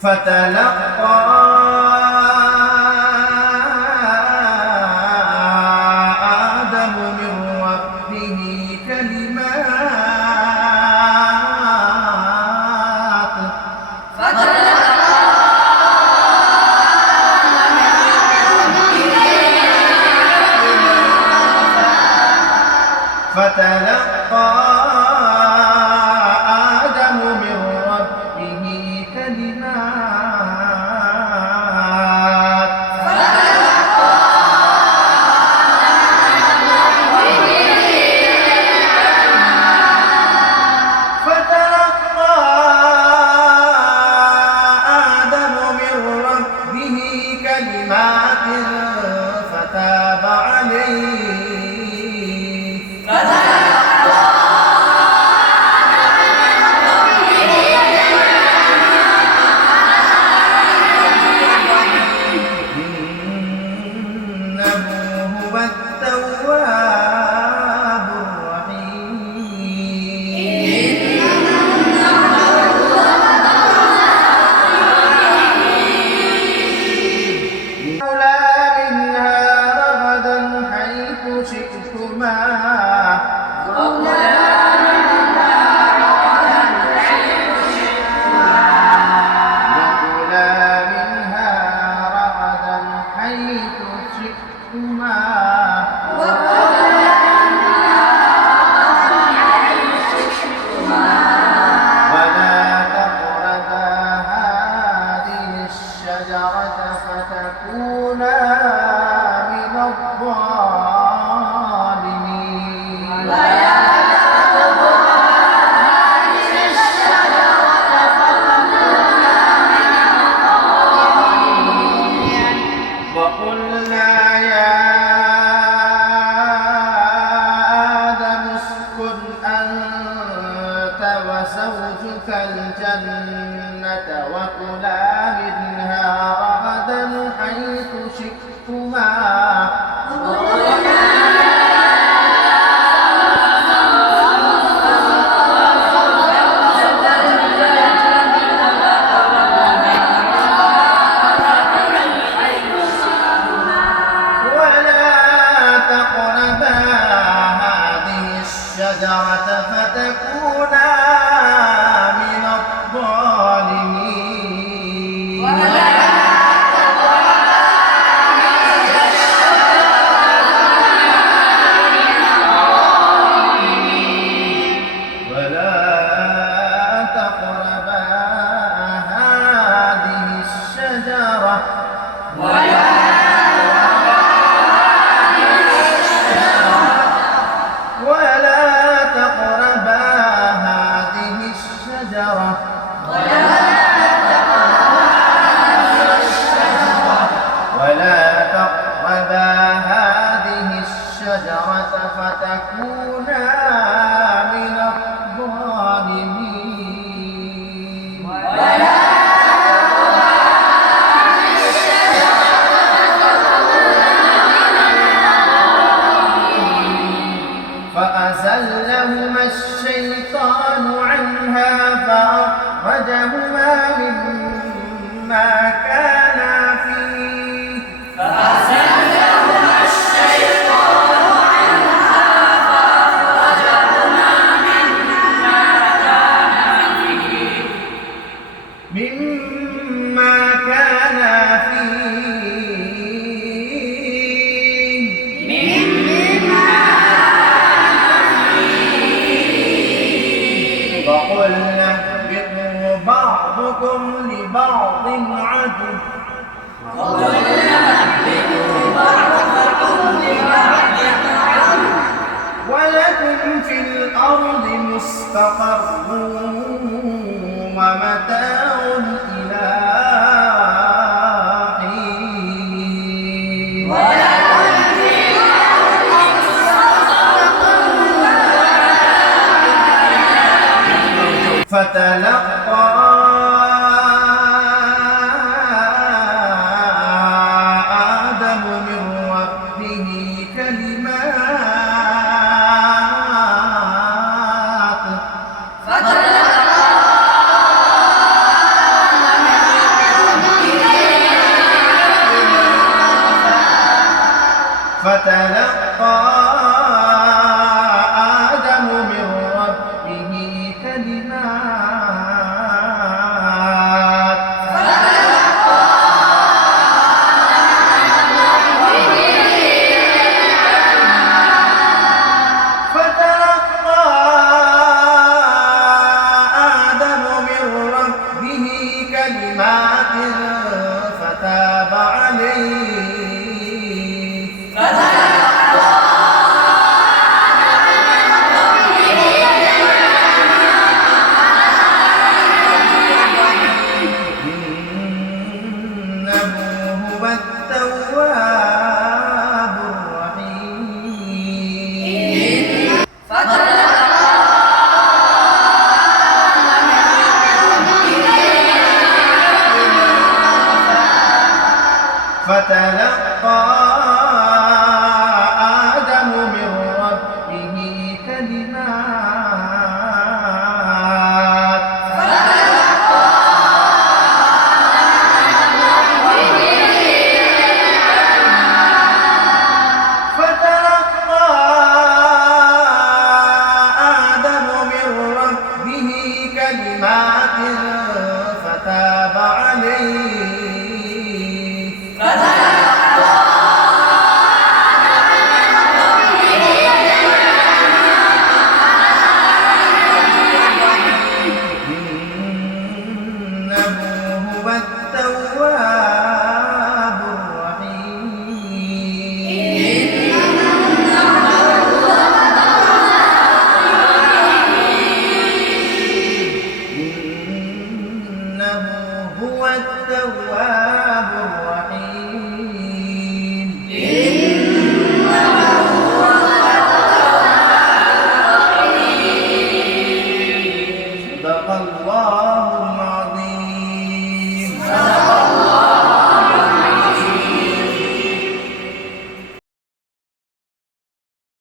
فتلقى آدم من ربه كلمات فتلقى آدم من ربه كلمات فتلقى آدم من ربه كلمات فتاب عليه هو التواب الرحيم كلا منها رغدا حيث شئتما وكلا منها رغدا حيث شئتما ولا تقربا هذه الشجرة فتكونا من الظالمين وقلنا يا آدم اسكن أنت وزوجك الجنة وكلا منها رغدا حيث شئتما الشجرة فتكونا من الظالمين ولا تقربا هذه الشجرة ولا تقربا هذه الشجرة فتكونا من الظالمين فأزلهما الشيطان عنها فأخرجهما مما كانا فيه فأزلهما الشيطان عنها فأخرجهما مما كانا وقلنا اهبطوا بعضكم لبعض عدو ولكم في الأرض مستقر ومتاع إلى حين فتلقى آدم من ربه كلمات فتلقى آدم من ربه كلمات فتلقى آدم من ربه كلمات فتاب عليه إنه هو التواب الرحيم فتلقى آدم من ربه كلمات فتلقى آدم من ربه كلمات فتاب عليه إنه هو التواب الرحيم إنه هو التواب الرحيم صدق الله